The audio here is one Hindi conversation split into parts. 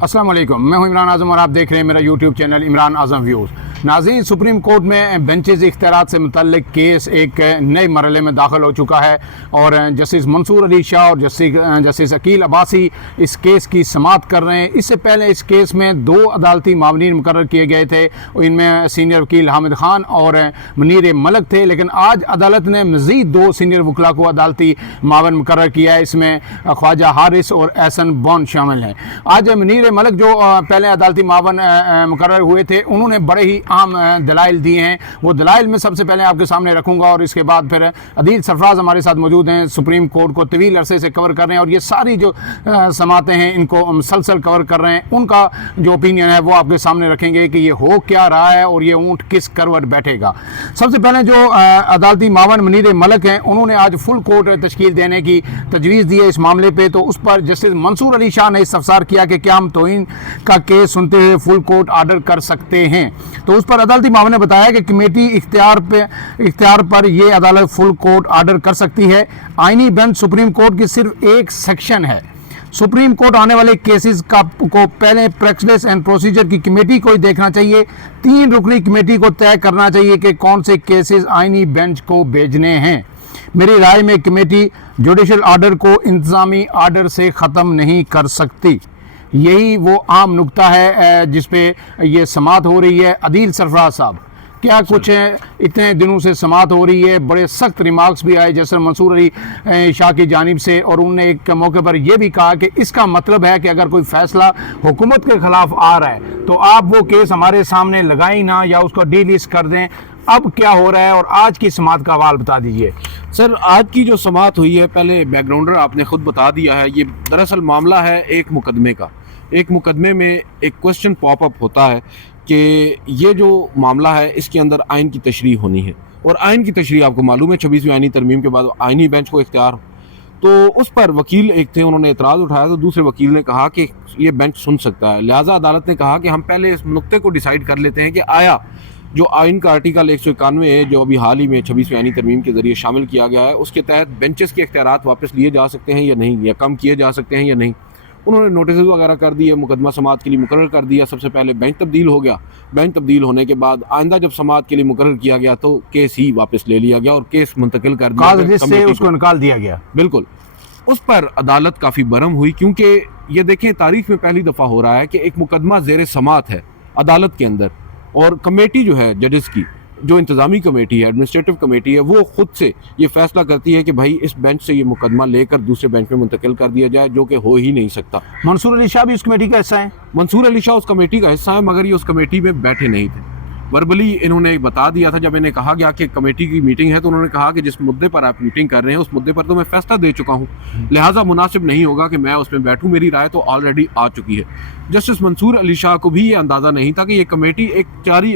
अस्सलाम वालेकुम, मैं हूं इमरान आज़म और आप देख रहे हैं मेरा यूट्यूब चैनल इमरान आज़म व्यूज़। नाज़रीन, सुप्रीम कोर्ट में बेंचेज़ इख्तियारात से मुतल्लिक केस एक नए मरहले में दाखिल हो चुका है और जस्टिस मंसूर अली शाह और जस्टिस अकील अब्बासी इस केस की समाअत कर रहे हैं। इससे पहले इस केस में 2 अदालती मामलीन मुकर्रर किए गए थे, इनमें सीनियर वकील हामिद खान और मुनीर मलिक थे, लेकिन आज अदालत ने मज़ीद 2 सीनियर वकला को अदालती मावन मुकर्रर किया है। इसमें ख्वाजा हारिस और एहसन बॉन्ड शामिल हैं। आज मुनीर मलिक जो पहले अदालती मावन मुकर्रर हुए थे, उन्होंने बड़े ही आम दलाइल दिए हैं। वो दलाइल मैं सबसे पहले आपके सामने रखूंगा और इसके बाद फिर अदील सरफराज हमारे साथ मौजूद हैं, सुप्रीम कोर्ट को तवील अरसे से कवर कर रहे हैं और ये सारी जो समातें हैं इनको मुसलसल कवर कर रहे हैं। उनका जो ओपिनियन है वो आपके सामने रखेंगे कि ये हो क्या रहा है और ये ऊँट किस करवट बैठेगा। सबसे पहले जो अदालती मावन मुनीर मलिक हैं, उन्होंने आज फुल कोर्ट तश्कील देने की तजवीज़ दी है इस मामले पर। तो उस पर जस्टिस मंसूर अली शाह ने इस्तफसार किया कि क्या हम तौहीन का केस सुनते हुए फुल कोर्ट ऑर्डर कर सकते हैं। तो उस पर अदालती मामले ने बताया कि कमेटी इख्तियार पर यह अदालत फुल कोर्ट ऑर्डर कर सकती है। आईनी बेंच सुप्रीम कोर्ट की सिर्फ एक सेक्शन है। सुप्रीम कोर्ट आने वाले केसेस को पहले प्रैक्टिस एंड प्रोसीजर की कमेटी को ही देखना चाहिए। 3 रुकनी कमेटी को तय करना चाहिए कि कौन से केसेस आईनी बेंच को भेजने हैं। मेरी राय में कमेटी जुडिशल ऑर्डर को इंतजामी ऑर्डर से ख़त्म नहीं कर सकती। यही वो आम नुक्ता है जिस पे ये समाअत हो रही है। अदील सरफराज साहब, क्या कुछ है, इतने दिनों से समाअत हो रही है, बड़े सख्त रिमार्क्स भी आए जैसे मंसूर अली शाह की जानिब से, और उन्होंने एक मौके पर यह भी कहा कि इसका मतलब है कि अगर कोई फैसला हुकूमत के ख़िलाफ़ आ रहा है तो आप वो केस हमारे सामने लगाई ना या उसको डीलिस्ट कर दें। अब क्या हो रहा है और आज की समाअत का हवाल बता दीजिए। सर, आज की जो समाअत हुई है, पहले बैकग्राउंडर आपने खुद बता दिया है। ये दरअसल मामला है एक मुकदमे का। एक मुकदमे में एक क्वेश्चन पॉप अप होता है कि ये जो मामला है इसके अंदर आइन की तशरीह होनी है, और आइन की तशरीह आपको मालूम है 26वीं आइनी तरमीम के बाद आइनी बेंच को इख्तियार हो। तो उस पर वकील एक थे, उन्होंने एतराज़ उठाया, तो दूसरे वकील ने कहा कि ये बेंच सुन सकता है। लिहाजा अदालत ने कहा कि हम पहले इस नुक्ते को डिसाइड कर लेते हैं कि आया जो आइन का आर्टिकल 191 है, जो अभी हाल ही में 26वीं आइनी तरमीम के ज़रिए शामिल किया गया है, उसके तहत बेंचेस के इख्तियारात वापस लिए जा सकते हैं या नहीं, या कम किए जा सकते हैं या नहीं। उन्होंने नोटिस वगैरह कर दिए, मुकदमा समाअत के लिए मुकर्रर कर दिया। सबसे पहले बेंच तब्दील हो गया। बेंच तब्दील होने के बाद आइंदा जब समाअत के लिए मुकर्रर किया गया तो केस ही वापस ले लिया गया और केस मुंतकिल कर दिया गया, उसको निकाल दिया गया। बिल्कुल। उस पर अदालत काफ़ी बरम हुई, क्योंकि ये देखें, तारीख में पहली दफ़ा हो रहा है कि एक मुकदमा ज़ेर समाअत है अदालत के अंदर, और कमेटी जो है जजेस की, जो इंतज़ामी कमेटी है, एडमिनिस्ट्रेटिव कमेटी है, वो खुद से ये फैसला करती है कि भाई इस बेंच से ये मुकदमा लेकर दूसरे बेंच में मुंतकिल कर दिया जाए, जो कि हो ही नहीं सकता। मंसूर अली शाह भी उस कमेटी का हिस्सा है। मंसूर अली शाह उस कमेटी का हिस्सा है, मगर ये उस कमेटी में बैठे नहीं थे। वर्बली इन्होंने बता दिया था, जब इन्हें कहा गया कि कमेटी की मीटिंग है, तो उन्होंने कहा कि जिस मुद्दे पर आप मीटिंग कर रहे हैं उस मुद्दे पर तो मैं फैसला दे चुका हूं, लिहाजा मुनासिब नहीं होगा कि मैं उसमें बैठूं, मेरी राय तो ऑलरेडी आ चुकी है। जस्टिस मंसूर अली शाह को भी ये अंदाज़ा नहीं था कि ये कमेटी एक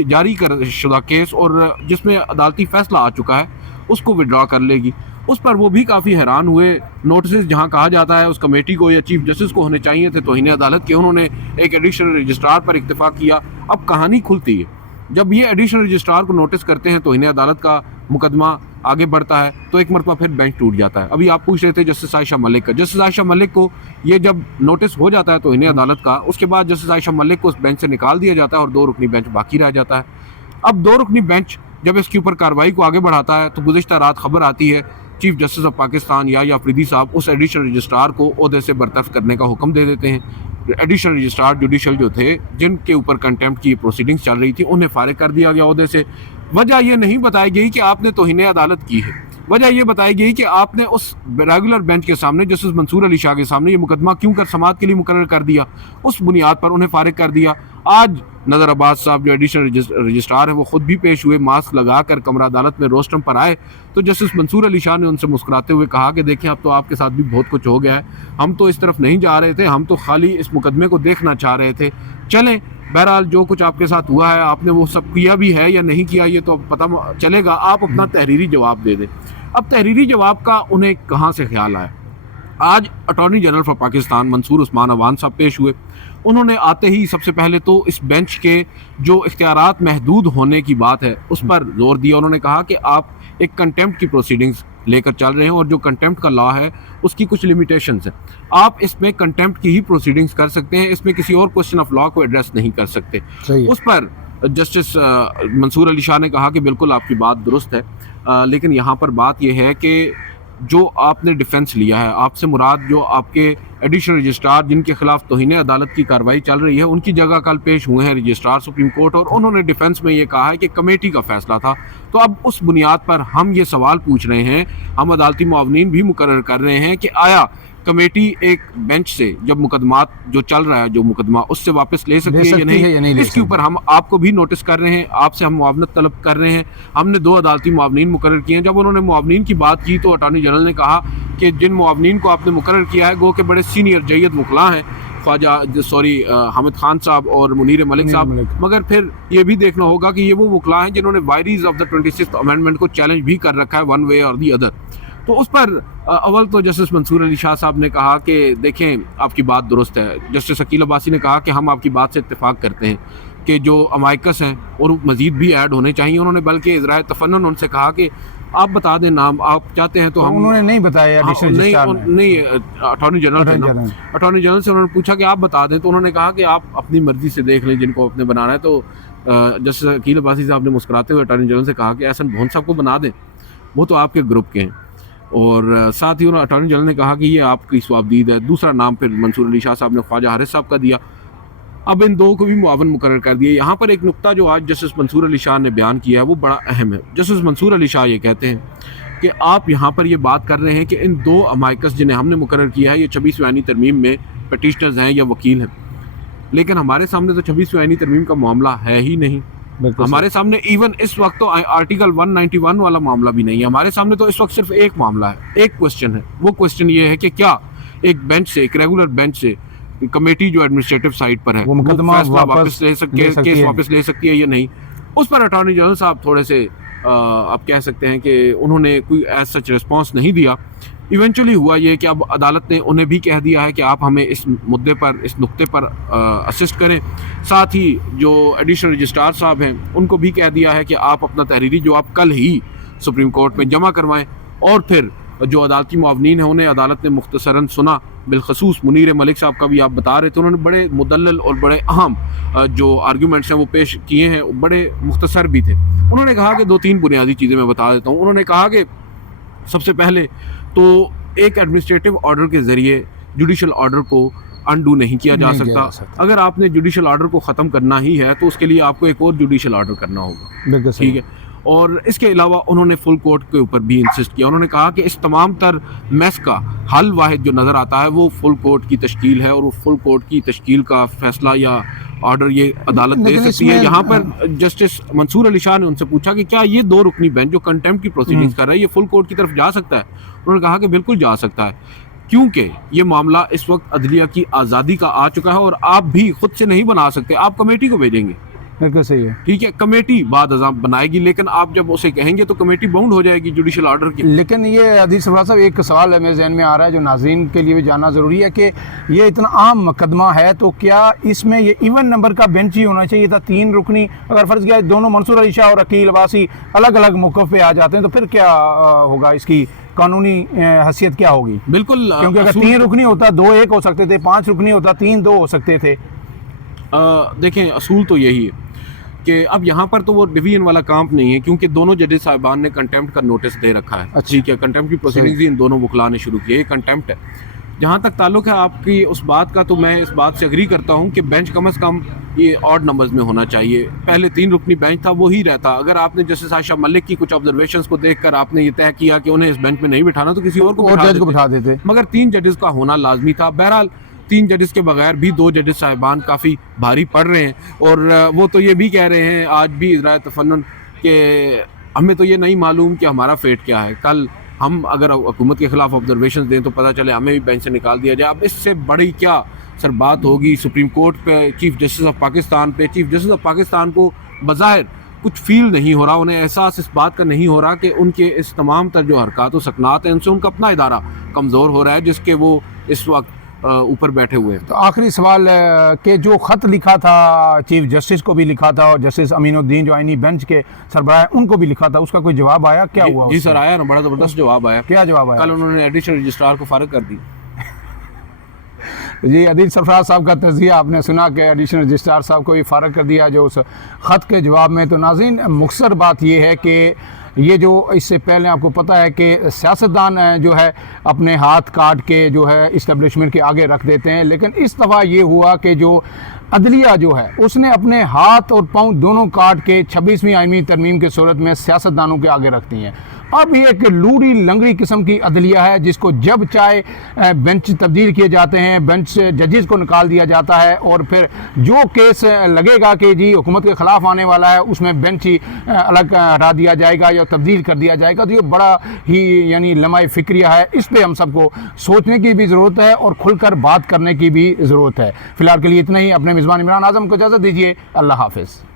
जारी कर शुदा केस और जिसमें अदालती फैसला आ चुका है उसको विड्रॉ कर लेगी। उस पर वो भी काफ़ी हैरान हुए। नोटिस जहाँ कहा जाता है उस कमेटी को या चीफ जस्टिस को होने चाहिए थे तौहीन अदालत के, उन्होंने एक एडिशनल रजिस्ट्रार पर इत्तेफाक किया। अब कहानी खुलती है, जब ये एडिशनल रजिस्ट्रार को नोटिस करते हैं तौहीन अदालत का मुकदमा आगे बढ़ता है तो एक मरतबा फिर बेंच टूट जाता है। अभी आप पूछ रहे थे जस्टिस आयशा मलिक का। जस्टिस आयशा मलिक को ये जब नोटिस हो जाता है तौहीन अदालत का, उसके बाद जस्टिस आयशा मलिक को उस बेंच से निकाल दिया जाता है और 2 रुकनी बेंच बाकी रह जाता है। अब 2 रुकनी बेंच जब इसके ऊपर कार्रवाई को आगे बढ़ाता है तो गुज़िश्ता रात खबर आती है चीफ जस्टिस ऑफ पाकिस्तान या अफरीदी साहब उस एडिशनल रजिस्ट्रार को ओहदे से बर्तरफ करने का हुक्म दे देते हैं। एडिशनल रजिस्ट्रार जुडिशल जो थे, जिनके ऊपर कंटेम्प्ट की प्रोसीडिंग्स चल रही थी, उन्हें फारिग कर दिया गया ओहदे से। वजह ये नहीं बताई गई कि आपने तौहीन अदालत की है, वजह ये बताई गई कि आपने उस रेगुलर बेंच के सामने जस्टिस मंसूर अली शाह के सामने ये मुकदमा क्यों कर समाअत के लिए मुकर्रर कर दिया। उस बुनियाद पर उन्हें फारिग कर दिया। आज नज़र अब्बास साहब जो एडिशनल रजिस्ट्रार हैं वो खुद भी पेश हुए, मास्क लगाकर कमरा अदालत में रोस्टम पर आए, तो जस्टिस मंसूर अली शाह ने उनसे मुस्कुराते हुए कहा कि देखें, अब तो आपके साथ भी बहुत कुछ हो गया है, हम तो इस तरफ नहीं जा रहे थे, हम तो खाली इस मुकदमे को देखना चाह रहे थे। चलें, बहरहाल जो कुछ आपके साथ हुआ है आपने वो सब किया भी है या नहीं किया ये तो पता चलेगा, आप अपना तहरीरी जवाब दे दें। अब तहरीरी जवाब का उन्हें कहाँ से ख्याल आया? आज attorney general for Pakistan Mansoor Usman Awan साहब पेश हुए। उन्होंने आते ही सबसे पहले तो इस बेंच के जो इख्तियारात महदूद होने की बात है उस पर जोर दिया। उन्होंने कहा कि आप एक कंटेम्प्ट की प्रोसीडिंग्स लेकर चल रहे हैं और जो कंटेम्प्ट का लॉ है उसकी कुछ लिमिटेशंस हैं। आप इसमें कंटेम्प्ट की ही प्रोसीडिंग्स कर सकते हैं, इसमें किसी और क्वेश्चन ऑफ लॉ को एड्रेस नहीं कर सकते। उस पर जस्टिस मंसूर अली शाह ने कहा कि बिल्कुल आपकी बात दुरुस्त है, लेकिन यहाँ पर बात यह है कि जो आपने डिफेंस लिया है, आपसे मुराद जो आपके एडिशनल रजिस्ट्रार जिनके खिलाफ तौहीन अदालत की कार्रवाई चल रही है उनकी जगह कल पेश हुए हैं रजिस्ट्रार सुप्रीम कोर्ट, और उन्होंने डिफेंस में ये कहा है कि कमेटी का फैसला था। तो अब उस बुनियाद पर हम ये सवाल पूछ रहे हैं, हम अदालती मुआवनीन भी मुकर्रर कर रहे हैं कि आया कमेटी एक बेंच से जब मुकदमात जो चल रहा है जो मुकदमा उससे वापस ले सकती है या नहीं, इसके ऊपर हम आपको भी नोटिस कर रहे हैं, आपसे हम मुआवनत तलब कर रहे हैं। हमने 2 अदालती मुआवनीन मुकर्रर किए हैं। जब उन्होंने मुआवनीन की बात की तो अटॉर्नी जनरल ने कहा कि जिन मुआवनीन को आपने मुकर्रर किया है गो के बड़े सीनियर जय्यद वकला हैं, हामिद खान साहब और मुनीर मलिक साहब, मगर फिर ये भी देखना होगा कि ये वो वकला हैं जिन्होंने वायरीज ऑफ द 26th अमेंडमेंट को चैलेंज भी कर रखा है वन वे और दी अदर। तो उस पर अव्वल तो जस्टिस मंसूर अली शाह साहब ने कहा कि देखें आपकी बात दुरुस्त है। जस्टिस अकील अब्बासी ने कहा कि हम आपकी बात से इत्तेफाक करते हैं कि जो अमाइकस हैं और मज़ीद भी ऐड होने चाहिए। उन्होंने बल्कि इज़राए तफन्नुन उनसे कहा कि आप बता दें नाम, आप चाहते हैं तो हम, उन्होंने नहीं बताया नहीं अटॉर्नी जनरल से उन्होंने पूछा कि आप बता दें, तो उन्होंने कहा कि आप अपनी मर्जी से देख लें जिनको आपने बनाना है। तो जस्टिस अकील अब्बासी साहब ने मुस्कुराते हुए अटॉर्नी जनरल से कहा कि एहसन भोन साहब को बना दें, वो तो आपके ग्रुप के हैं। और साथ ही उन्होंने अटॉर्नी जनरल ने कहा कि ये आपकी स्वाबदीद है। दूसरा नाम फिर मंसूर अली शाह साहब ने ख्वाजा हारिस साहब का दिया। अब इन 2 को भी मुआवन मुकर्रर कर दिया। यहाँ पर एक नुक्ता जो आज जस्टिस मंसूर अली शाह ने बयान किया है वो बड़ा अहम है। जस्टिस मंसूर अली शाह ये कहते हैं कि आप यहाँ पर ये बात कर रहे हैं कि इन 2 अमाइकस जिन्हें हमने मुकर्रर किया है ये 26वीं आईनी तरमीम में पटिशनर्स हैं या वकील हैं, लेकिन हमारे सामने तो 26वीं आईनी तरमीम का मामला है ही नहीं। हमारे सामने इवन इस वक्त तो आर्टिकल 191 वाला मामला भी नहीं है। हमारे सामने तो इस वक्त सिर्फ एक मामला है, एक क्वेश्चन है। वो क्वेश्चन ये है कि क्या एक बेंच से, एक रेगुलर बेंच से कमेटी जो एडमिनिस्ट्रेटिव साइड पर है वो मुकदमा वापस ले सकती है, केस वापस ले सकती है या नहीं। उस पर अटॉर्नी जनरल साहब थोड़े से आप कह सकते हैं कि उन्होंने कोई एज सच रिस्पॉन्स नहीं दिया। इवेंचुअली हुआ ये कि अब अदालत ने उन्हें भी कह दिया है कि आप हमें इस मुद्दे पर, इस नुक्ते पर असिस्ट करें। साथ ही जो एडिशनल रजिस्ट्रार साहब हैं उनको भी कह दिया है कि आप अपना तहरीरी जो आप कल ही सुप्रीम कोर्ट में जमा करवाएं। और फिर जो अदालती मुआवनीन हैं उन्हें अदालत ने मुख्तसरन सुना। बिलखसूस मुनीर मलिक साहब का भी आप बता रहे थे, उन्होंने बड़े मुदल्लल और बड़े अहम जो आर्गूमेंट्स हैं वो पेश किए हैं, बड़े मुख्तसर भी थे। उन्होंने कहा कि 2-3 बुनियादी चीज़ें मैं बता देता हूँ। उन्होंने कहा कि सबसे पहले तो एक एडमिनिस्ट्रेटिव ऑर्डर के ज़रिए जुडिशल ऑर्डर को अनडू नहीं किया जा सकता। अगर आपने जुडिशल ऑर्डर को ख़त्म करना ही है तो उसके लिए आपको एक और जुडिशल ऑर्डर करना होगा, ठीक है। और इसके अलावा उन्होंने फुल कोर्ट के ऊपर भी इंसिस्ट किया। उन्होंने कहा कि इस तमाम तर मैस का हल वाहिद जो नज़र आता है वो फुल कोर्ट की तश्कील है, और वो फुल कोर्ट की तश्कील का फैसला या ऑर्डर ये अदालत दे सकती है। यहाँ पर जस्टिस मंसूर अली शाह ने उनसे पूछा कि क्या ये 2 रुकनी बेंच जो कंटेम्प्ट की प्रोसीडिंग्स कर रहा है ये फुल कोर्ट की तरफ जा सकता है? उन्होंने कहा कि बिल्कुल जा सकता है, क्योंकि ये मामला इस वक्त अदलिया की आज़ादी का आ चुका है और आप भी खुद से नहीं बना सकते, आप कमेटी को भेजेंगे। बिल्कुल सही है, ठीक है, कमेटी बाद अज़ाम बनाएगी, लेकिन आप जब उसे कहेंगे तो कमेटी बाउंड हो जाएगी जुडिशल ऑर्डर की। लेकिन ये अदील सरफराज साहब एक सवाल है मेरे जहन में आ रहा है जो नाज़रीन के लिए भी जानना ज़रूरी है कि ये इतना आम मुकदमा है तो क्या इसमें ये इवन नंबर का बेंच ही होना चाहिए था? 3 रुकनी अगर फ़र्ज़ किया दोनों मंसूर अली शाह और अकील अब्बासी अलग अलग मौक़िफ़ पे आ जाते हैं तो फिर क्या होगा, इसकी कानूनी हैसियत क्या होगी? बिल्कुल, क्योंकि अगर 3 रुकनी होता 2-1 हो सकते थे, 5 रुकनी होता 3-2 हो सकते थे। देखें, असूल तो यही है कि अब यहाँ पर तो वो डिवीजन वाला काम नहीं है, क्योंकि दोनों जजेस साहिबान ने कंटेम्प्ट का नोटिस दे रखा है। ठीक है, कंटेम्प्ट की प्रोसीडिंग्स इन दोनों वकला ने शुरू की है, ये कंटेम्प्ट है। जहाँ तक ताल्लुक है आपकी उस बात का, तो मैं इस बात से एग्री करता हूँ कि बेंच कम अज़ कम ये ऑड नंबर्स में होना चाहिए। पहले 3 रुकनी बेंच था, वो ही रहता। अगर आपने जस्टिस आयशा मलिक की कुछ ऑब्जर्वेशंस को देखकर आपने ये तय किया कि उन्हें इस बेंच में नहीं बिठाना तो किसी और को बिठा देते, मगर 3 जजेस का होना लाजमी था। बहरहाल 3 जजेस के बगैर भी 2 जजेस साहिबान काफ़ी भारी पड़ रहे हैं, और वो तो ये भी कह रहे हैं आज भी इज़राए तफन्नुन के हमें तो ये नहीं मालूम कि हमारा फेट क्या है। कल हम अगर हुकूमत के ख़िलाफ़ ऑब्जर्वेशन दें तो पता चले हमें भी बेंच से निकाल दिया जाए। अब इससे बड़ी क्या सर बात होगी सुप्रीम कोर्ट पे, चीफ जस्टिस ऑफ पाकिस्तान पे। चीफ जस्टिस ऑफ पाकिस्तान को बज़ाहिर कुछ फील नहीं हो रहा, उन्हें एहसास इस बात का नहीं हो रहा कि उनके इस तमाम तर जो हरकत व सकनात हैं उनसे उनका अपना इदारा कमज़ोर हो रहा है जिसके वो इस वक्त ऊपर बैठे हुए हैं। तो आखिरी सवाल कि जो ख़त लिखा था चीफ जस्टिस को भी लिखा था और जस्टिस अमीनुद्दीन जो आईनी बेंच के सरबराह हैं, उनको भी लिखा था, उसका कोई जवाब आया? क्या हुआ? जी सर, आया ना, बड़ा ज़बरदस्त जवाब आया। क्या जवाब आया? कल उन्होंने एडिशनल रजिस्ट्रार को फारिग कर दी। जी, अदील सरफराज साहब का तज़किया आपने सुना कि एडिशनल रजिस्ट्रार साहब को भी फारग कर दिया जो उस ख़त के जवाब में। तो नाज़रीन, मुख्तसर बात ये है कि ये जो इससे पहले आपको पता है कि सियासतदान जो है अपने हाथ काट के जो है इस्टेब्लिशमेंट के आगे रख देते हैं, लेकिन इस दफ़ा ये हुआ कि जो अदलिया जो है उसने अपने हाथ और पाँव दोनों काट के 26वीं आईनी तरमीम के सूरत में सियासतदानों के आगे रखती हैं। अब ये एक लूड़ी लंगड़ी किस्म की अदलिया है जिसको जब चाहे बेंच तब्दील किए जाते हैं, बेंच जजेस को निकाल दिया जाता है और फिर जो केस लगेगा कि जी हुकूमत के ख़िलाफ़ आने वाला है उसमें बेंच ही अलग हटा दिया जाएगा या तब्दील कर दिया जाएगा। तो ये बड़ा ही यानी लम्हाई फ़िक्रिया है, इस पर हम सबको सोचने की भी ज़रूरत है और खुलकर बात करने की भी ज़रूरत है। फ़िलहाल के लिए इतना ही। अपने मेज़बान इमरान आज़म को इजाज़त दीजिए। अल्लाह हाफ़िज़।